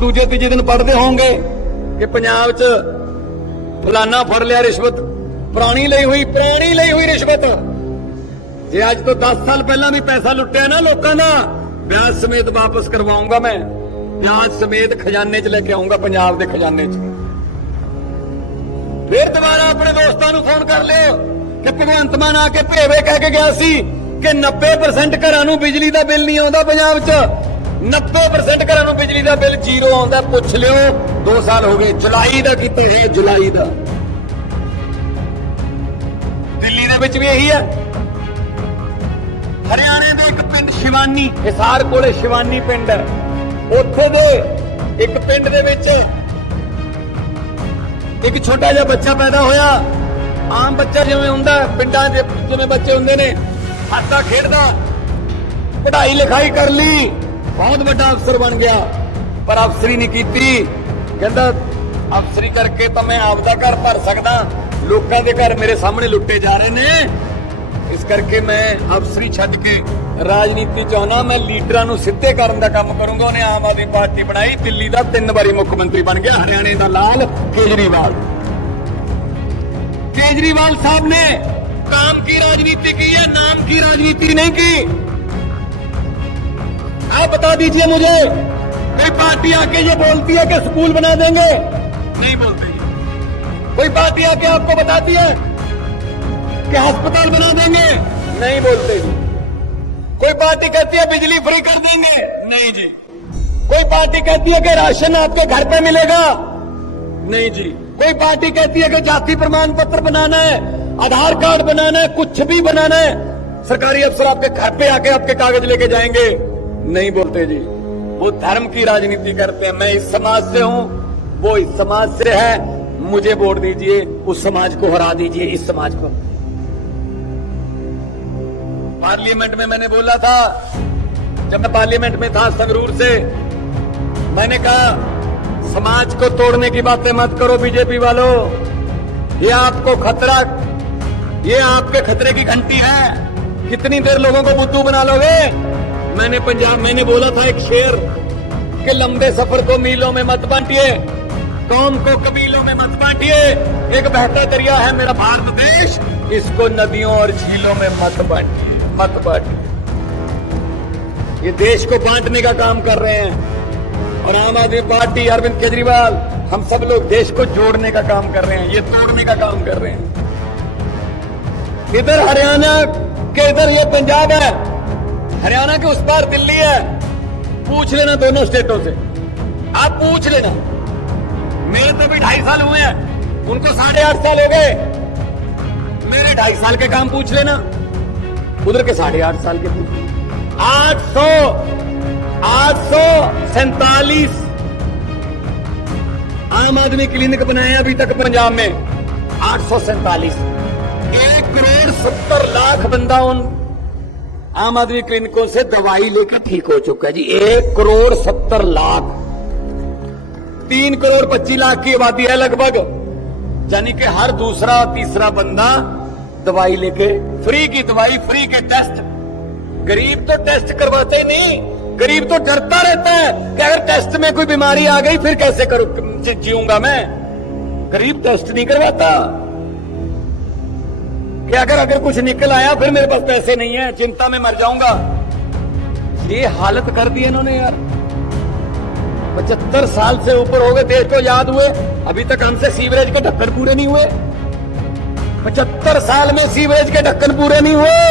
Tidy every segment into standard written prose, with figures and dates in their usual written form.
दूजे तीजे दिन पढ़ते होंगे कि पंजाब च फलाना फड़ लिया रिश्वत, पुरानी ली हुई रिश्वत। जे अज तो 10 साल पहला भी पैसा लुटिया ना लोगों का, ब्याज समेत वापस करवाऊंगा मैं, ब्याज समेत खजाने च लेके आऊंगा, पंजाब के खजाने च। फिर दोबारा अपने दोस्तों को फोन कर लियो कि भगवंत मान आके भेवे कह के गया सी कि 90% घरां नूं बिजली का बिल नहीं आता पंजाब च, 90% घरां नूं बिजली का बिल जीरो आता। पुछ लियो 2 साल हो गए, जुलाई का कितना है, जुलाई का। दिल्ली दे विच भी यही है। हरियाणे दे एक पिंड शिवानी, हिसार कोले शिवानी पिंड है, उत्थे दे एक पिंड दे विच एक छोटा जिहा बच्चा पैदा होया। आम बच्चा जिवें हुंदा पिंडां दे जिवें बच्चे हुंदे ने, हसदा खेडदा, पढ़ाई लिखाई कर ली, बहुत बड़ा अफसर बन गया, पर अफसरी नहीं कीती। कहंदा अफसरी करके तो मैं आपदा घर भर सकदा, लोकां दे घर मेरे सामने लुट्टे जा रहे ने, इस करके मैं अफसरी छड्ड के राजनीति चाहना, मैं लीडरां नूं सिद्धे करन दा काम करूंगा। उन्हें आम आदमी पार्टी बनाई, दिल्ली का 3 बारी मुख्यमंत्री बन गया, हरियाणे का लाल केजरीवाल। केजरीवाल साहब ने काम की राजनीति की है, नाम की राजनीति नहीं की। आप बता दीजिए मुझे, कोई पार्टी आके ये बोलती है कि स्कूल बना देंगे? नहीं बोलते। कोई पार्टी आके आपको बताती है कि अस्पताल बना देंगे? नहीं बोलते जी। कोई पार्टी कहती है बिजली फ्री कर देंगे? नहीं जी। कोई पार्टी कहती है कि राशन आपके घर पे मिलेगा? नहीं जी। कोई पार्टी कहती है कि जाति प्रमाण पत्र बनाना है, आधार कार्ड बनाना है, कुछ भी बनाना है, सरकारी अफसर आपके घर पे आके आपके कागज लेके जाएंगे? नहीं बोलते जी। वो धर्म की राजनीति करते हैं। मैं इस समाज से हूं, वो इस समाज से है, मुझे वोट दीजिए, उस समाज को हरा दीजिए, इस समाज को। पार्लियामेंट में मैंने बोला था, जब मैं पार्लियामेंट में था संगरूर से, मैंने कहा समाज को तोड़ने की बातें मत करो बीजेपी वालों, ये आपको खतरा, ये आपके खतरे की घंटी है। कितनी देर लोगों को बुद्धू बना लोगे? मैंने बोला था एक शेर कि लंबे सफर को मीलों में मत बांटिए, कौम को कबीलों में मत बांटिए, एक बहता दरिया है मेरा भारत देश, इसको नदियों और झीलों में मत बांटिए। ये देश को बांटने का काम कर रहे हैं, और आम आदमी पार्टी, अरविंद केजरीवाल, हम सब लोग देश को जोड़ने का काम कर रहे हैं, ये तोड़ने का काम कर रहे हैं। इधर हरियाणा के इधर ये पंजाब है, हरियाणा के उस पार दिल्ली है। पूछ लेना दोनों स्टेटों से, आप पूछ लेना। मेरे तो भी 2.5 साल हुए हैं, उनको 8.5 साल हो गए। मेरे 2.5 साल के काम पूछ लेना, उधर के 8.5 साल के पूछ लेना। 847 आम आदमी क्लिनिक बनाए अभी तक पंजाब में, 847। 1,70,00,000 बंदा उन आम आदमी क्लिनिकों से दवाई लेकर ठीक हो चुका है जी। 1,70,00,000। 3,25,00,000 की आबादी है लगभग, यानी कि हर दूसरा तीसरा बंदा दवाई लेके, फ्री की दवाई, फ्री के टेस्ट। गरीब तो टेस्ट करवाते नहीं, गरीब तो डरता रहता है कि अगर टेस्ट में कोई बीमारी आ गई फिर कैसे जीऊंगा मैं। गरीब टेस्ट नहीं करवाता कि अगर कुछ निकल आया फिर मेरे पास पैसे नहीं है, चिंता में मर जाऊंगा। ये हालत कर दी इन्होंने यार। 75 साल से ऊपर हो गए, देश को याद हुए, अभी तक हमसे सीवरेज के ढक्कन पूरे नहीं हुए। 75 साल में सीवरेज के ढक्कन पूरे नहीं हुए,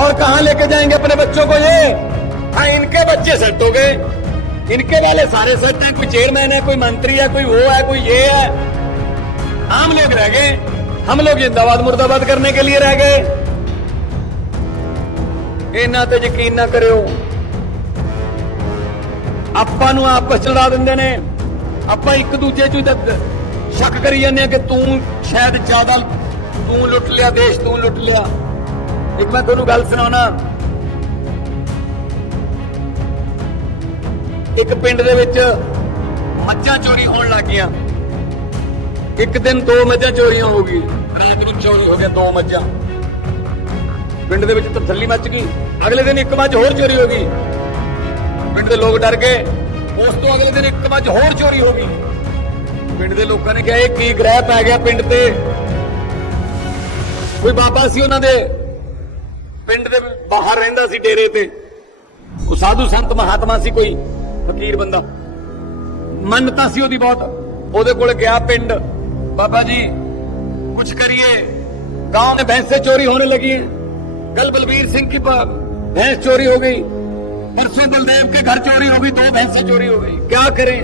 और कहां लेके जाएंगे अपने बच्चों को ये? हाँ, इनके बच्चे सेट हो गए, इनके वाले सारे सेट हैं, कोई चेयरमैन है, कोई मंत्री है, कोई वो है, कोई ये है। आम लोग रह गए, हम लोग जिंदाबाद मुर्दाबाद करने के लिए रह गए। इन्ना तो यकीन ना करो, ਆਪਾਂ ਨੂੰ आपस चढ़ा ਦਿੰਦੇ ਨੇ, ਆਪਾਂ ਇੱਕ ਦੂਜੇ ਚ शक करी जाने कि तू शायद ज्यादा, तू लुट लिया देश, तू लुट लिया। एक मैं ਤੁਹਾਨੂੰ गल सुनाना, एक पिंड ਦੇ ਵਿੱਚ ਮੱਝਾਂ चोरी होने लग गया। एक दिन 2 ਮੱਝਾਂ चोरियां हो गई, रात ਨੂੰ चोरी हो गया 2 ਮੱਝਾਂ। पिंड ਦੇ ਵਿੱਚ ਤਸੱਲੀ मच गई। अगले दिन एक मੱਝ होर चोरी हो गई। पिंड के लोग डर गए, ਉਸ ਤੋਂ ਅਗਲੇ ਦਿਨ ਇੱਕ ਵਜ ਹੋਰ ਚੋਰੀ ਹੋ ਗਈ। ਪਿੰਡ ਦੇ ਲੋਕਾਂ ਨੇ ਕਿਹਾ ਇਹ ਕੀ ਗ੍ਰਹਿ ਪੈ ਗਿਆ ਪਿੰਡ ਤੇ। ਕੋਈ ਬਾਬਾ ਸੀ ਉਹਨਾਂ ਦੇ ਪਿੰਡ ਦੇ ਬਾਹਰ ਰਹਿੰਦਾ ਸੀ ਡੇਰੇ ਤੇ, ਉਹ ਸਾਧੂ ਸੰਤ ਮਹਾਤਮਾ ਸੀ, ਕੋਈ ਫਕੀਰ ਬੰਦਾ, ਮੰਨਤਾ ਸੀ ਉਹਦੀ ਬਹੁਤ। ਉਹਦੇ ਕੋਲ ਗਿਆ ਪਿੰਡ, बाबा जी कुछ करिए, गांव में भैंसे चोरी होने लगी हैं। कल बलबीर सिंह की भैंस चोरी हो गई, परसों बलदेव के घर चोरी हो गई, 2 भैंसें चोरी हो गई, क्या करें?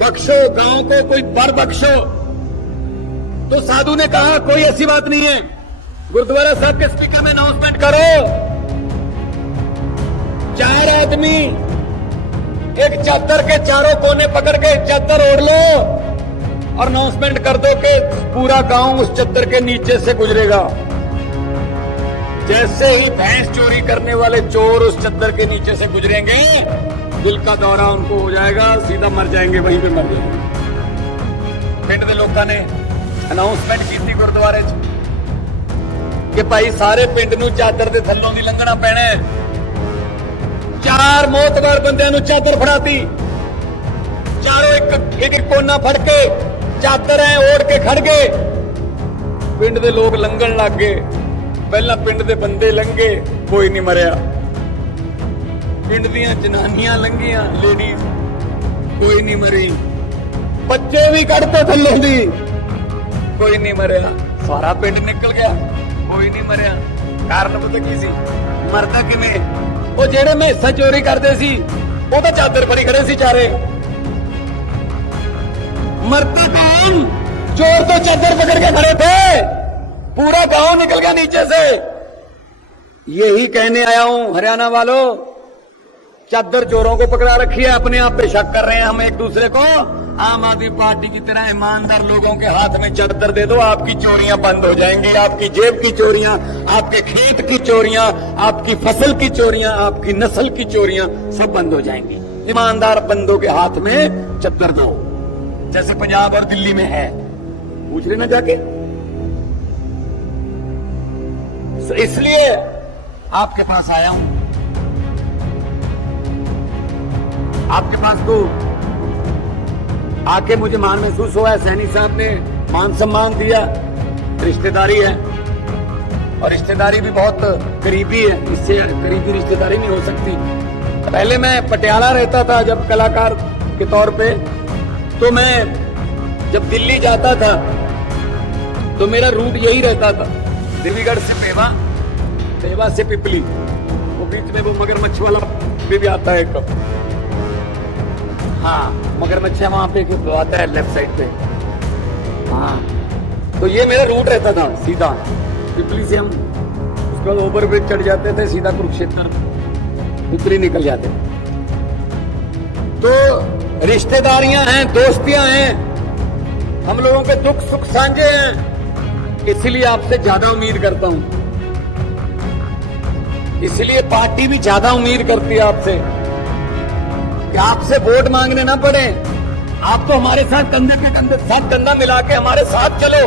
बख्शो गांव को, कोई पर बख्शो। तो साधु ने कहा कोई ऐसी बात नहीं है, गुरुद्वारा साहब के स्पीकर में अनाउंसमेंट करो, 4 आदमी एक चादर के चारों कोने पकड़ के चादर ओढ़ लो और अनाउंसमेंट कर दो कि पूरा गांव उस चादर के नीचे से गुजरेगा। जैसे ही भैंस चोरी करने वाले चोर उस चादर के नीचे से गुजरेंगे, दिल का दौरा उनको हो जाएगा, सीधा मर जाएंगे, वहीं पे मर जाएंगे। पिंड के लोगों ने अनाउंसमेंट की थी गुरुद्वारे कि भाई सारे पिंड नूं चादर दे थल्लों दी लंघना पैना है। 4 ਮੋਤਬਰ ਬੰਦਿਆਂ ਨੂੰ ਚਾਦਰ ਫੜਾਤੀ, ਚਾਰੋਂ ਇੱਕ ਕੋਨਾ ਫੜ ਕੇ ਚਾਦਰ ਐ ਓੜ ਕੇ ਖੜ ਗਏ। ਪਿੰਡ ਦੇ ਲੋਕ ਲੰਘਣ ਲੱਗ ਗਏ, ਪਹਿਲਾਂ ਪਿੰਡ ਦੇ ਬੰਦੇ ਲੰਘੇ, ਕੋਈ ਨਹੀਂ ਮਰਿਆ। ਪਿੰਡ ਦੀਆਂ ਜਨਾਨੀਆਂ ਲੰਘੀਆਂ, ਲੇਡੀਜ਼, ਕੋਈ ਨਹੀਂ ਮਰੀ। ਬੱਚੇ ਵੀ ਕੱਢਤੇ ਥੱਲੋਂ ਦੀ, ਕੋਈ ਨਹੀਂ ਮਰਿਆ। ਸਾਰਾ ਪਿੰਡ ਨਿਕਲ ਗਿਆ, ਕੋਈ ਨਹੀਂ ਮਰਿਆ। ਕਾਰਨ ਪਤਾ ਕੀ ਸੀ? ਮਰਦਾ ਕਿਵੇਂ? ਉਹ ਜਿਹੜੇ ਮੈਂ ਹਿੱਸਾ ਚੋਰੀ ਕਰਦੇ ਸੀ ਉਹ ਤਾਂ ਚਾਦਰ ਫੜੀ ਖੜੇ ਸੀ ਚਾਰੇ। मरते कौन? चोर तो चादर पकड़ के खड़े थे, पूरा गांव निकल गया नीचे से। यही कहने आया हूं हरियाणा वालों, चादर चोरों को पकड़ा रखी है, अपने आप पे शक कर रहे हैं हम एक दूसरे को। आम आदमी पार्टी की तरह ईमानदार लोगों के हाथ में चादर दे दो, आपकी चोरियां बंद हो जाएंगी। आपकी जेब की चोरियां, आपके खेत की चोरियां, आपकी फसल की चोरियां, आपकी नस्ल की चोरियां सब बंद हो जाएंगी। ईमानदार बंदों के हाथ में चादर दो, जैसे पंजाब और दिल्ली में है। पूछ लेना जाके। इसलिए आपके पास आया हूं, आपके पास तो आके मुझे मान महसूस हुआ है। सैनी साहब ने मान सम्मान दिया, रिश्तेदारी है और रिश्तेदारी भी बहुत करीबी है, इससे करीबी रिश्तेदारी नहीं हो सकती। पहले मैं पटियाला रहता था जब कलाकार के तौर पे, तो मैं जब दिल्ली जाता था तो मेरा रूट यही रहता था, देवीगढ़ से पेवा, पेवा से पिपली, वो बीच में वो मगरमच्छ वाला भी आता है कब, हाँ मगरमच्छ वहां पे आता है लेफ्ट साइड पे, हाँ। तो ये मेरा रूट रहता था सीधा पिपली से, हम उसके बाद ओवर ब्रिज चढ़ जाते थे, सीधा कुरुक्षेत्र पिपली निकल जाते थे। तो रिश्तेदारियां हैं, दोस्तियां हैं, हम लोगों के दुख सुख साझे हैं, इसलिए आपसे ज्यादा उम्मीद करता हूं। इसलिए पार्टी भी ज्यादा उम्मीद करती है आपसे कि आपसे वोट मांगने ना पड़े। आप तो हमारे साथ कंधे पे कंधे साथ कंधा मिला के हमारे साथ चलो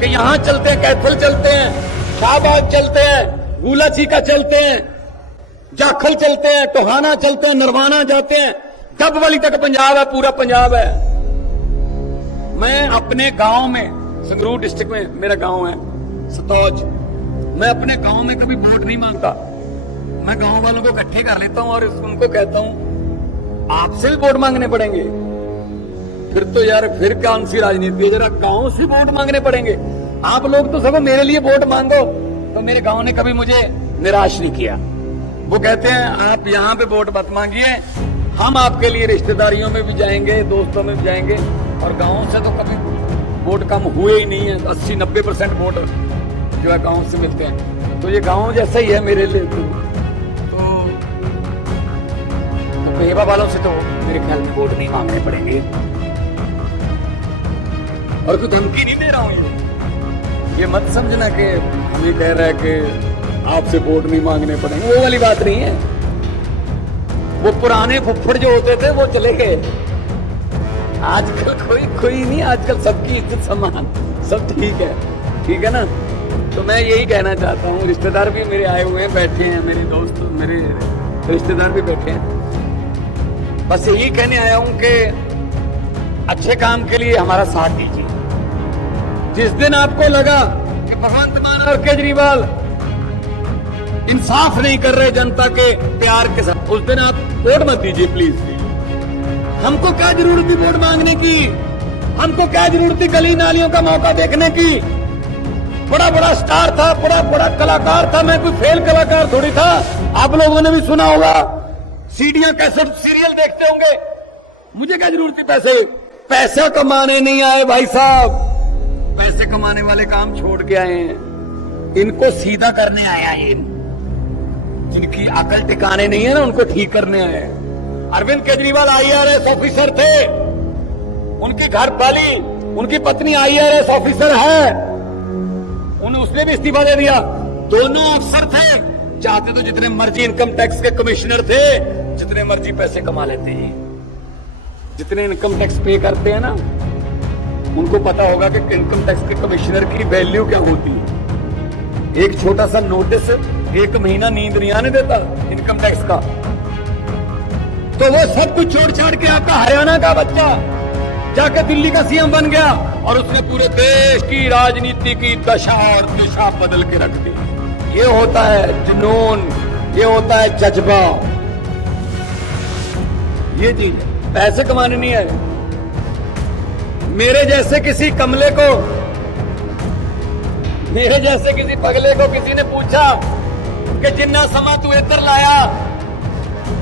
कि यहां चलते हैं, कैथल चलते हैं, शाहबाद चलते हैं, गुला चीका चलते हैं, जाखल चलते हैं, टोहाना चलते हैं, नरवाना जाते हैं, डबवाली तक पंजाब है, पूरा पंजाब है। मैं अपने गांव में, संगरूर डिस्ट्रिक्ट में मेरा गांव है सतौज, मैं अपने गांव में कभी वोट नहीं मांगता। मैं गांव वालों को इकट्ठे कर लेता हूं और उनको कहता हूं आपसे भी वोट मांगने पड़ेंगे, फिर तो यार फिर कौन सी राजनीति है, जरा गांव से वोट मांगने पड़ेंगे। आप लोग तो सब मेरे लिए वोट मांगो, तो मेरे गांव ने कभी मुझे निराश नहीं किया। वो कहते हैं आप यहाँ पे वोट मत मांगिए, हम आपके लिए रिश्तेदारियों में भी जाएंगे, दोस्तों में भी जाएंगे। और गांव से तो कभी वोट कम हुए ही नहीं है, 80-90% वोट जो है गांव से मिलते हैं। तो ये गांव जैसा ही है मेरे लिए। तो पेवा वालों से तो मेरे ख्याल में वोट नहीं मांगने पड़ेंगे, और कोई धमकी नहीं दे रहा हूं। ये मत समझना कि हम ये कह रहे हैं कि आपसे वोट नहीं मांगने पड़ेंगे, वो वाली बात नहीं है। वो पुराने फुफ्फड़ जो होते थे वो चले गए, आजकल कोई नहीं, आजकल सबकी इज्जत सम्मान सब ठीक है ना। तो मैं यही कहना चाहता हूँ, रिश्तेदार भी मेरे आए हुए हैं, बैठे हैं, मेरे दोस्त, मेरे रिश्तेदार भी बैठे हैं। बस यही कहने आया हूं कि अच्छे काम के लिए हमारा साथ दीजिए। जिस दिन आपको लगा कि भगवंत मान और केजरीवाल इंसाफ नहीं कर रहे जनता के प्यार के साथ, उस दिन आप वोट मत दीजिए प्लीज। हमको क्या जरूरत थी वोट मांगने की? हमको क्या जरूरत थी गली नालियों का मौका देखने की? बड़ा बड़ा स्टार था, बड़ा बड़ा कलाकार था, मैं कोई फेल कलाकार थोड़ी था। आप लोगों ने भी सुना होगा, सीडियां कैसे सीरियल देखते होंगे। मुझे क्या जरूरत थी पैसा कमाने नहीं आए भाई साहब, पैसे कमाने वाले काम छोड़ के आए हैं, इनको सीधा करने आया है। जिनकी अकल टिकाने नहीं है ना, उनको ठीक करने आए हैं। अरविंद केजरीवाल IRS ऑफिसर थे, उनकी घर वाली, उनकी पत्नी IRS ऑफिसर है, उसने भी इस्तीफा दे दिया। दोनों अफसर थे, चाहते तो जितने मर्जी इनकम टैक्स के कमिश्नर थे, जितने मर्जी पैसे कमा लेते हैं। जितने इनकम टैक्स पे करते हैं ना, उनको पता होगा कि इनकम टैक्स के कमिश्नर की वैल्यू क्या होती है। एक छोटा सा नोटिस 1 महीना नींद नहीं आने देता इनकम टैक्स का। तो वो सब कुछ छोड़ छाड़ के आपका हरियाणा का बच्चा जाके दिल्ली का CM बन गया और उसने पूरे देश की राजनीति की दशा और दिशा बदल के रख दी। ये होता है जुनून, ये होता है जज्बा। ये चीज पैसे कमाने नहीं है। मेरे जैसे किसी कमले को, मेरे जैसे किसी पगले को किसी ने पूछा कि जिन्ना समा तू इधर लाया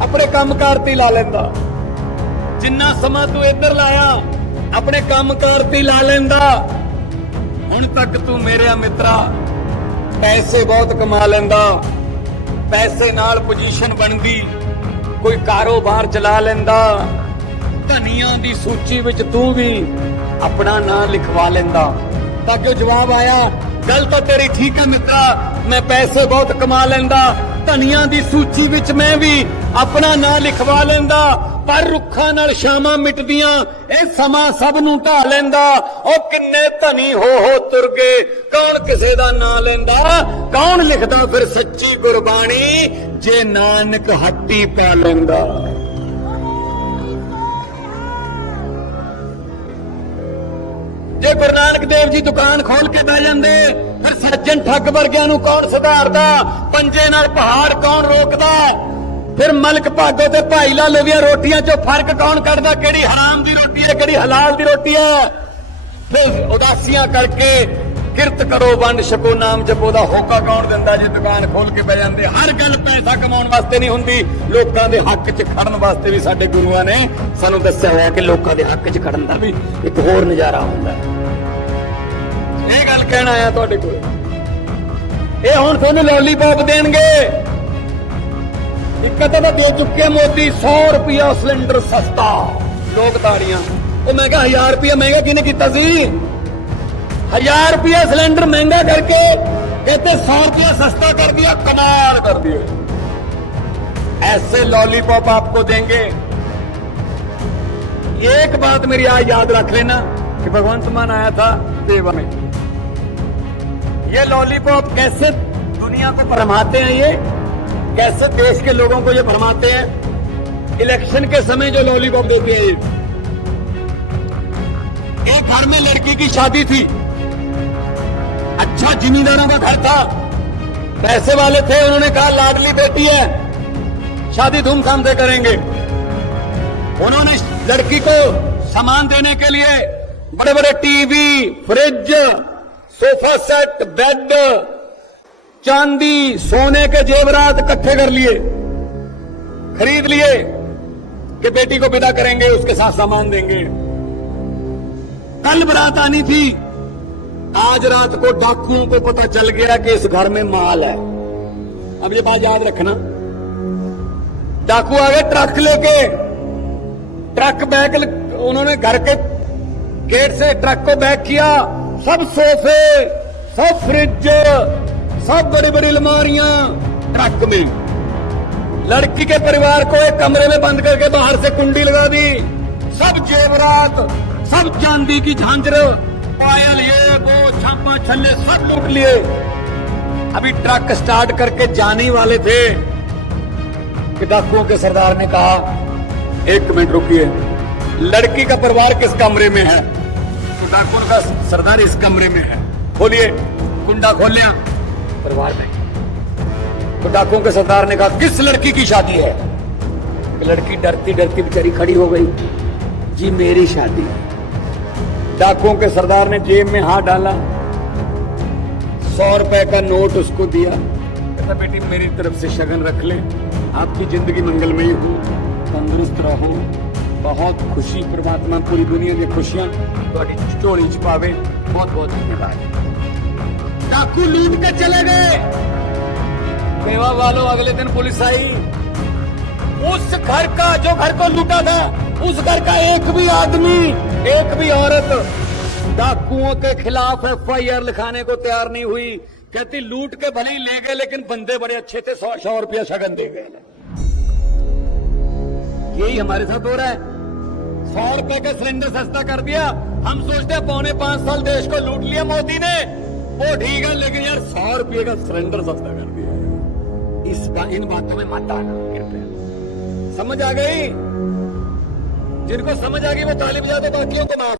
अपने काम कारती ला लेंदा, जिन्ना समा तू इधर लाया अपने काम कारती ला लेंदा, हुण तक तू मेरे मित्रा पैसे बहुत कमा लेंदा, पैसे नाल पोजीशन बनदी, कोई कारोबार चला लेंदा, धनिया दी सूची विच तू भी अपना नाम लिखवा लेंदा। ताकि जवाब आया, गल तो तेरी ठीक है मित्रा, मैं पैसे बहुत कमा लेंदा, धनिया दी सूची विच मैं भी अपना नाम लिखवा लेंदा, पर रुखा नाल शामां मिटदियां ਇਹ ਸਮਾਂ ਸਭ ਨੂੰ ਢਾ ਲੈਂਦਾ। ਉਹ ਕਿੰਨੇ ਧਨੀ ਹੋ ਤੁਰ ਗਏ, ਕੌਣ ਕਿਸੇ ਦਾ ਨਾਂ ਲੈਂਦਾ, ਕੌਣ ਲਿਖਦਾ ਫਿਰ ਸੱਚੀ ਗੁਰਬਾਣੀ, ਜੇ ਨਾਨਕ ਹੱਟੀ ਪਾ ਲੈਂਦਾ। ਜੇ ਗੁਰੂ ਨਾਨਕ ਦੇਵ ਜੀ ਦੁਕਾਨ ਖੋਲ ਕੇ ਬਹਿ ਜਾਂਦੇ, ਫਿਰ ਸੱਜਣ ਠੱਗ ਵਰਗਿਆਂ ਨੂੰ ਕੌਣ ਸੁਧਾਰਦਾ, ਪੰਜੇ ਨਾਲ ਪਹਾੜ ਕੌਣ ਰੋਕਦਾ, फिर मलक भागो ते भाई लाल ਦੀਆਂ ਰੋਟੀਆਂ ਚੋਂ ਫਰਕ ਕੌਣ ਕੱਢਦਾ, ਕਿਹੜੀ ਹਰਾਮ ਦੀ ਰੋਟੀ ਹੈ ਕਿਹੜੀ ਹਲਾਲ ਦੀ ਰੋਟੀ ਹੈ। ਫਿਰ ਉਦਾਸੀਆਂ ਕਰਕੇ ਕਿਰਤ ਕਰੋ ਵੰਡ ਛਕੋ ਨਾਮ ਜਪੋ ਦਾ ਹੋਕਾ ਕੌਣ ਦਿੰਦਾ, ਜੇ ਦੁਕਾਨ ਖੋਲ ਕੇ ਬਹਿ ਜਾਂਦੇ। ਹਰ ਗੱਲ ਪੈਸਾ ਕਮਾਉਣ ਵਾਸਤੇ ਨਹੀਂ ਹੁੰਦੀ, ਲੋਕਾਂ ਦੇ ਹੱਕ 'ਚ ਖੜਨ ਵਾਸਤੇ ਵੀ ਸਾਡੇ ਗੁਰੂਆਂ ਨੇ ਸਾਨੂੰ ਦੱਸਿਆ ਹੋਇਆ ਕਿ ਲੋਕਾਂ ਦੇ ਹੱਕ 'ਚ ਖੜਨ ਦਾ ਵੀ ਇੱਕ ਹੋਰ ਨਜ਼ਾਰਾ ਹੁੰਦਾ। ਇਹ ਗੱਲ ਕਹਿਣ ਆਇਆ ਤੁਹਾਡੇ ਕੋਲ। ਇਹ ਹੁਣ ਤੁਹਾਨੂੰ ਲੋਲੀਪੌਪ ਦੇਣਗੇ। ਇੱਕ ਤਾਂ ਦੇ ਚੁੱਕੇ ਮੋਦੀ 100 ਰੁਪਿਆ ਸਿਲੰਡਰ ਸਸਤਾ, ਲੋਕ ਤਾੜੀਆਂ। ਉਹ ਮੈਂ ਕਿਹਾ 1000 ਰੁਪਿਆ ਮਹਿੰਗਾ ਕਿਹਨੇ ਕੀਤਾ ਸੀ? 1000 रुपया सिलेंडर महंगा करके कहते 100 रुपया सस्ता कर दिया, कमाल कर दिया। ऐसे लॉलीपॉप आपको देंगे। एक बात मेरी आज याद रख लेना कि भगवंत मान आया था सेवा में, ये लॉलीपॉप कैसे दुनिया को भरमाते हैं, ये कैसे देश के लोगों को ये भरमाते हैं। इलेक्शन के समय जो लॉलीपॉप देते हैं, एक घर में लड़की की शादी थी, अच्छा जिमींदारों का घर था, पैसे वाले थे, उन्होंने कहा लाडली बेटी है, शादी धूमधाम से करेंगे। उन्होंने लड़की को सामान देने के लिए बड़े बड़े TV, fridge, sofa set, bed, चांदी, सोने के जेवरात इकट्ठे कर लिए, खरीद लिए कि बेटी को विदा करेंगे, उसके साथ सामान देंगे। कल बारात आनी थी, आज रात को डाकुओं को पता चल गया कि इस घर में माल है। अब ये बात याद रखना, डाकू आ गए ट्रक लेके, ट्रक बैक उन्होंने घर के गेट से ट्रक को बैक किया, सब सोफे, सब फ्रिज, सब बड़ी बड़ी अलमारियां ट्रक में। लड़की के परिवार को एक कमरे में बंद करके बाहर से कुंडी लगा दी, सब जेवरात, सब चांदी की झांझर, पायल, ये वो छापा छल्ले सब लूट लिए। अभी ट्रक स्टार्ट करके जाने वाले थे कि डाकुओं के सरदार ने कहा एक मिनट रुकिए, लड़की का परिवार किस कमरे में है? तो डाकुओं का सरदार इस कमरे में है। खोलिए, कुंडा खोल लिया, परिवार में। तो डाकुओं के सरदार ने कहा किस लड़की की शादी है? लड़की डरती डरती बेचारी खड़ी हो गई, जी मेरी शादी है। डाकुओं के सरदार ने जेब में हाथ डाला, 100 रुपए का नोट उसको दिया, कहता बेटी मेरी तरफ से शगन रख ले, आपकी जिंदगी मंगलमयी हो, तंदुरुस्त रहो, बहुत खुशी, परमात्मा पूरी दुनिया की खुशियां थोड़ी झोली च पावे, बहुत बहुत धन्यवाद। डाकू लूट के चले गए। मेवा वालों, अगले दिन पुलिस आई, उस घर का, जो घर को लूटा था, उस घर का एक भी आदमी, एक भी औरत डाकुओं के खिलाफ FIR लिखाने को तैयार नहीं हुई। कहती लूट के भले ही ले गए लेकिन बंदे बड़े अच्छे थे, 100 रुपया शगन दे गए। यही हमारे साथ हो रहा है। 100 रुपए का सिलेंडर सस्ता कर दिया, हम सोचते हैं 4.5 साल देश को लूट लिया मोदी ने, वो ठीक है, लेकिन यार 100 रुपये का सिलेंडर सस्ता कर दिया। इन बातों में मत आना कृपया। समझ आ गई? जिनको समझ आ गई वो ताली बजा दो, बाकियों को माफ।